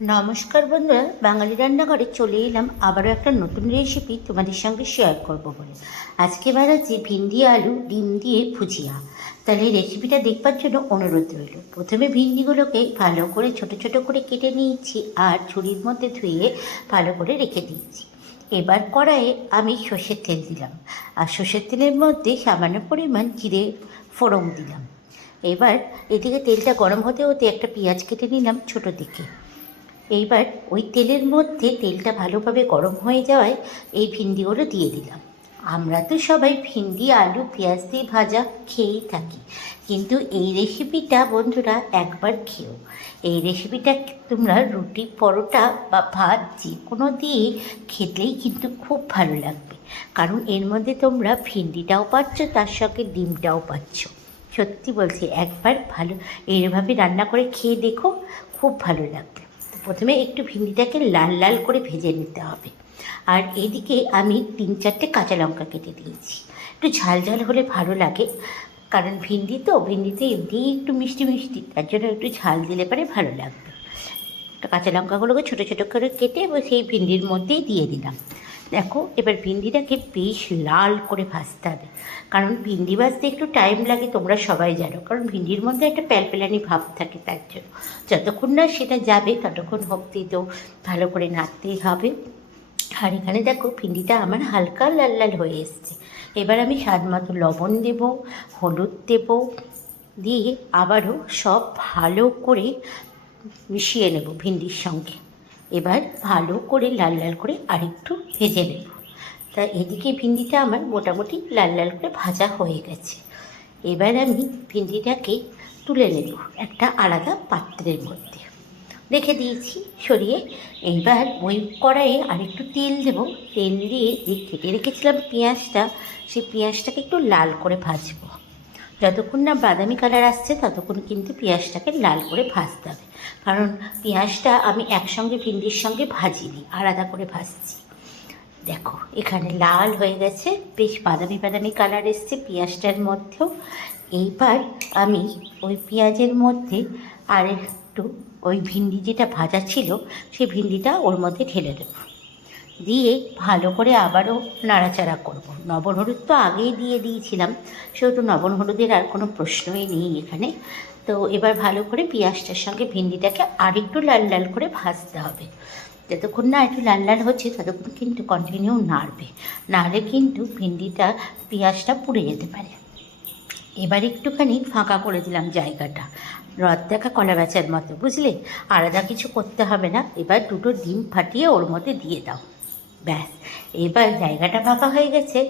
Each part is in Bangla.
নমস্কার বন্ধুরা, বাঙালি রান্নাঘরে চলে এলাম আবারও একটা নতুন রেসিপি তোমাদের সঙ্গে শেয়ার করব বলে। আজকে বানাচ্ছি ভিন্ডি আলু ডিম দিয়ে ভুজিয়া। তাহলে রেসিপিটা দেখবার জন্য অনুরোধ রইল। প্রথমে ভিন্ডিগুলোকে ভালো করে ছোট ছোট করে কেটে নিয়েছি আর ঝুড়ির মধ্যে ধুয়ে ভালো করে রেখে দিয়েছি। এবার কড়াইয়ে আমি সর্ষের তেল দিলাম আর সর্ষের তেলের মধ্যে সামান্য পরিমাণ জিরে ফোড়ন দিলাম। এবার এদিকে তেলটা গরম হতে হতে একটা পেঁয়াজ কেটে নিলাম ছোট দিকে। এইবার ওই তেলের মধ্যে তেলটা ভালোভাবে গরম হয়ে যাওয়ায় এই ভিন্ডিগুলো দিয়ে দিলাম। আমরা তো সবাই ভিন্ডি আলু পেঁয়াজ দিয়ে ভাজা খেয়েই থাকি, কিন্তু এই রেসিপিটা বন্ধুরা একবার খেও। এই রেসিপিটা তোমরা রুটি পরোটা বা ভাত যে কোনো দিয়ে খেতেই কিন্তু খুব ভালো লাগবে, কারণ এর মধ্যে তোমরা ভিন্ডিটাও পাচ্ছ, তার সঙ্গে ডিমটাও পাচ্ছ। সত্যি বলছি, একবার ভালো এইভাবে রান্না করে খেয়ে দেখো, খুব ভালো লাগবে। প্রথমে একটু ভিন্ডিটাকে লাল লাল করে ভেজে নিতে হবে। আর এদিকে আমি 3-4টে কাঁচা লঙ্কা কেটে দিয়েছি। একটু ঝাল ঝাল হলে ভালো লাগে, কারণ ভিন্ডিতে এমনি একটু মিষ্টি মিষ্টি, তার জন্য একটু ঝাল দিলে পরে ভালো লাগবে। কাঁচা লঙ্কাগুলোকে ছোটো ছোটো করে কেটে সেই ভিন্ডির মধ্যেই দিয়ে দিলাম। দেখো, এবার ভিন্ডিটাকে বেশ লাল করে ভাজতে হবে, কারণ ভিন্ডি ভাজতে একটু টাইম লাগে, তোমরা সবাই জানো, কারণ ভিন্ডির মধ্যে একটা প্যালপেলানি ভাব থাকে, তার জন্য যতক্ষণ না সেটা যাবে ততক্ষণ অবধি তো ভালো করে নাড়তেই হবে। আর এখানে দেখো, ভিন্ডিটা আমার হালকা লাল লাল হয়ে এসছে। এবার আমি স্বাদ মতো লবণ দেব, হলুদ দেব, দিয়ে আবারও সব ভালো করে মিশিয়ে নেব ভিন্ডির সঙ্গে। এবার ভালো করে লাল লাল করে আরেকটু ভেজে নেব। তা এদিকে ভিন্ডিটা আমার মোটামুটি লাল লাল করে ভাজা হয়ে গেছে। এবার আমি ভিন্ডিটাকে তুলে নেব একটা আলাদা পাত্রের মধ্যে, রেখে দিয়েছি সরিয়ে। এইবার ওই কড়াইয়ে আরেকটু তেল দেব। তেল দিয়ে যে কেটে রেখেছিলাম পেঁয়াজটা, সেই পেঁয়াজটাকে একটু লাল করে ভাজবো। যতক্ষণ না বাদামি কালার আসছে ততক্ষণ কিন্তু পেঁয়াজটাকে লাল করে ভাজতে হবে, কারণ পেঁয়াজটা আমি একসঙ্গে ভিন্ডির সঙ্গে ভাজিনি, আলাদা করে ভাজছি। দেখো, এখানে লাল হয়ে গেছে, বেশ বাদামি বাদামি কালার এসছে পেঁয়াজটার মধ্যেও। এইবার আমি ওই পেঁয়াজের মধ্যে আর একটু ওই ভিন্ডি যেটা ভাজা ছিল সেই ভিন্ডিটা ওর মধ্যে ঢেলে দেব, দিয়ে ভালো করে আবারও নাড়াচাড়া করব। লবণ হলুদ তো আগেই দিয়ে দিয়েছিলাম, সেহেতু লবণ হলুদের আর কোনো প্রশ্নই নেই এখানে। তো এবার ভালো করে পেঁয়াজটার সঙ্গে ভিন্ডিটাকে আরেকটু লাল লাল করে ভাজতে হবে। যতক্ষণ না একটু লাল লাল হচ্ছে ততক্ষণ কিন্তু কন্টিনিউ নাড়বে, নাহলে কিন্তু ভিন্ডিটা পেঁয়াজটা পুড়ে যেতে পারে। এবার একটুখানি ফাঁকা করে দিলাম জায়গাটা, রদ দেখা কলা বেচার মতো, বুঝলে? আলাদা কিছু করতে হবে না। এবার 2টো ডিম ফাটিয়ে ওর মধ্যে দিয়ে দাও, ব্যাস। এবার জায়গাটা ফাঁকা হয়ে গেছে,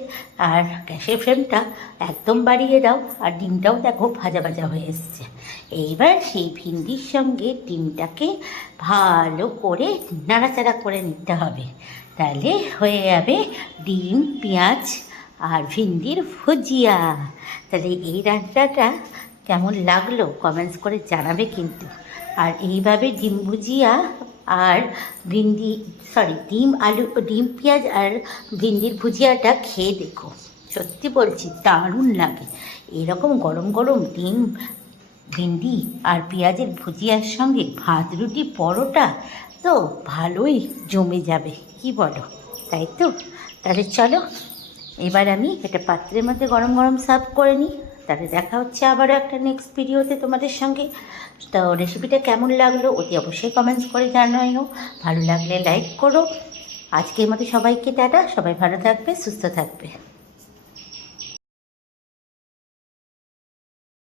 আর গ্যাসের ফ্লেমটা একদম বাড়িয়ে দাও, আর ডিমটাও দেখো ভাজা ভাজা হয়ে এসছে। এইবার সেই ভিন্ডির সঙ্গে ডিমটাকে ভালো করে নাড়াচাড়া করে নিতে হবে, তাহলে হয়ে যাবে ডিম পেঁয়াজ আর ভিন্ডির ভুজিয়া। তাহলে এই রান্নাটা কেমন লাগলো কমেন্টস করে জানাবে কিন্তু। আর এইভাবে ডিম ভুজিয়া আর ডিম পেঁয়াজ আর ভিন্ডির ভুজিয়াটা খেয়ে দেখো, সত্যি বলছি দারুণ লাগে। এরকম গরম গরম ডিম ভিন্ডি আর পেঁয়াজের ভুজিয়ার সঙ্গে ভাত রুটি পরোটা তো ভালোই জমে যাবে, কি বলো? তাই তো? তাহলে চলো, এবার আমি একটা পাত্রের মধ্যে গরম গরম সার্ভ করে নিই। তাহলে দেখা হচ্ছে আবারও একটা নেক্সট ভিডিওতে তোমাদের সঙ্গে। তো রেসিপিটা কেমন লাগলো অতি অবশ্যই কমেন্টস করে জানাও, ভালো লাগলে লাইক করো। আজকের মতো সবাইকে টাটা, সবাই ভালো থাকবে, সুস্থ থাকবে।